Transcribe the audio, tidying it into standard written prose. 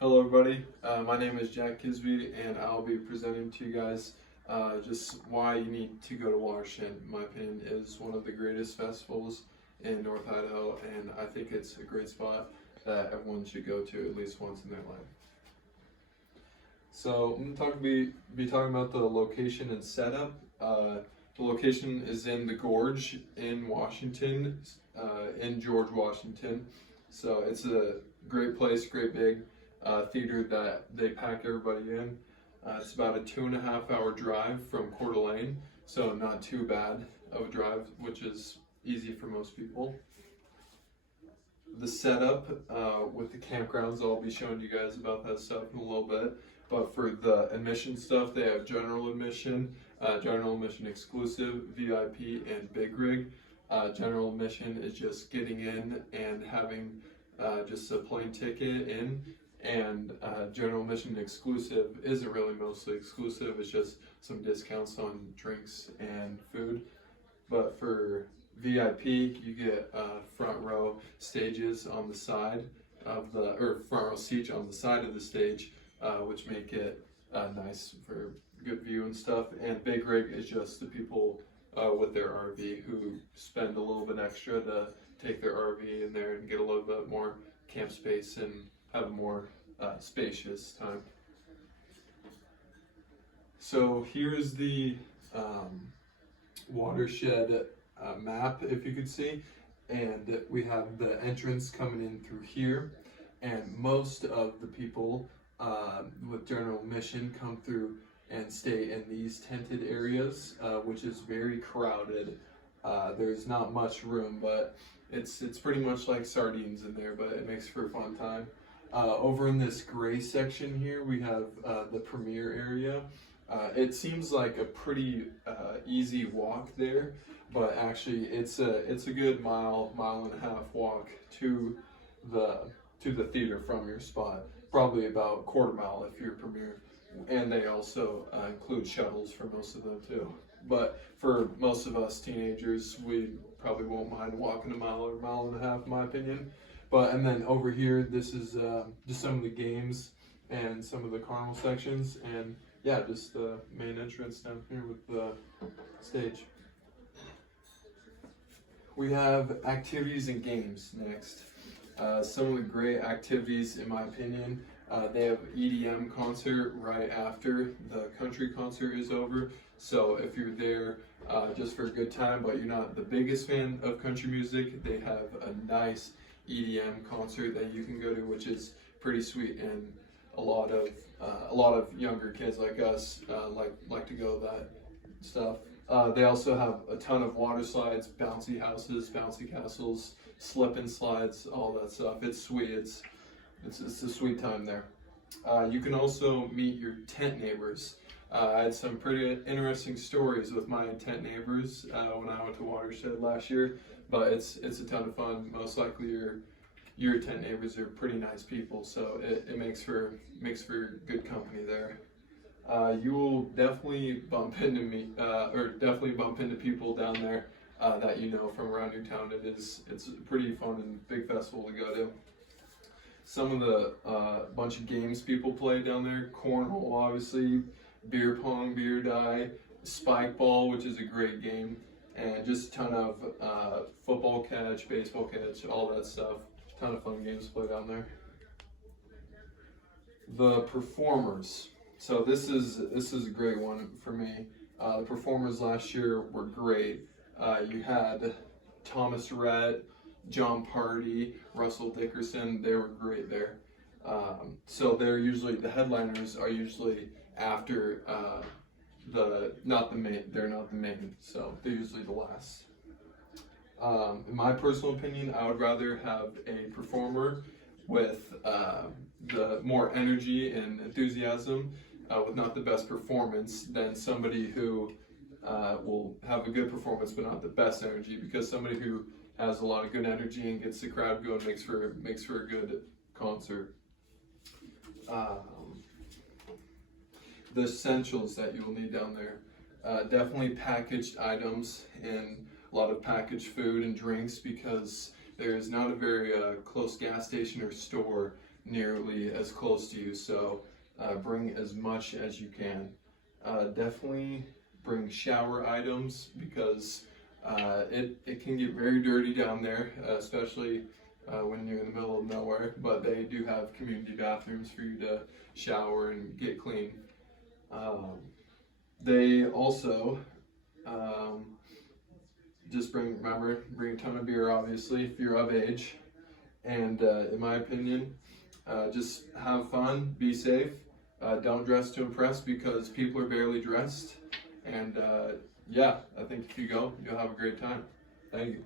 Hello everybody, my name is Jack Kisby and I'll be presenting to you guys just why you need to go to Watershed. In my opinion, is one of the greatest festivals in North Idaho, and I think it's a great spot that everyone should go to at least once in their life. So I'm going to be talking about the location and setup. The location is in the Gorge in Washington, in George Washington. So it's a great place, great big theater that they pack everybody in. It's about a 2.5 hour drive from Coeur d'Alene, so not too bad of a drive, which is easy for most people. The setup with the campgrounds, I'll be showing you guys about that stuff in a little bit. But for the admission stuff, they have general admission exclusive, VIP, and big rig. General admission is just getting in and having just a plain ticket in, and general admission exclusive isn't really mostly exclusive, it's just some discounts on drinks and food. But for VIP, you get front row stages on the side of the, or front row seats on the side of the stage, which make it nice for good view and stuff. And big rig is just the people with their RV who spend a little bit extra to take their RV in there and get a little bit more camp space and have a more spacious time. So here's the Watershed map, if you could see, and we have the entrance coming in through here, and most of the people with general admission come through and stay in these tented areas, which is very crowded. There's not much room, but it's pretty much like sardines in there, but it makes for a fun time. Over in this gray section here, we have the premiere area. It seems like a pretty easy walk there, but actually it's a good mile and a half walk to the theater from your spot. Probably about quarter mile if you're premiere, and they also include shuttles for most of them too. But for most of us teenagers, we probably won't mind walking a mile or a mile and a half, in my opinion. But and then over here, this is just some of the games and some of the carnival sections, and yeah, just the main entrance down here with the stage. We have activities and games next. Some of the great activities, in my opinion, they have EDM concert right after the country concert is over. So if you're there just for a good time, but you're not the biggest fan of country music, they have a nice EDM concert that you can go to, which is pretty sweet, and a lot of younger kids like us like to go to that stuff. They also have a ton of water slides, bouncy houses, bouncy castles, slip and slides, all that stuff. It's sweet. It's a sweet time there. You can also meet your tent neighbors. I had some pretty interesting stories with my tent neighbors when I went to Watershed last year, but it's a ton of fun. Most likely your tent neighbors are pretty nice people, so it makes for good company there. You will definitely bump into people down there that you know from around your town. It's a pretty fun and big festival to go to. Some of the bunch of games people play down there: cornhole, obviously, beer pong, beer die, spike ball, which is a great game, and just a ton of football catch, baseball catch, all that stuff. Ton of fun games to play down there. The performers. So this is a great one for me. The performers last year were great. You had Thomas Rhett, John Party, Russell Dickerson. They were great there. So the headliners are usually after they're not the main, so they're usually the last. In my personal opinion, I would rather have a performer with the more energy and enthusiasm, with not the best performance, than somebody who will have a good performance but not the best energy, because somebody who has a lot of good energy and gets the crowd going makes for a good concert. The essentials that you will need down there: definitely packaged items and a lot of packaged food and drinks, because there is not a very close gas station or store nearly as close to you. So bring as much as you can. Definitely bring shower items because it can get very dirty down there, especially when you're in the middle of nowhere. But they do have community bathrooms for you to shower and get clean. They also just bring a ton of beer, obviously, if you're of age. And in my opinion, just have fun, be safe, don't dress to impress because people are barely dressed. And yeah, I think if you go, you'll have a great time. Thank you.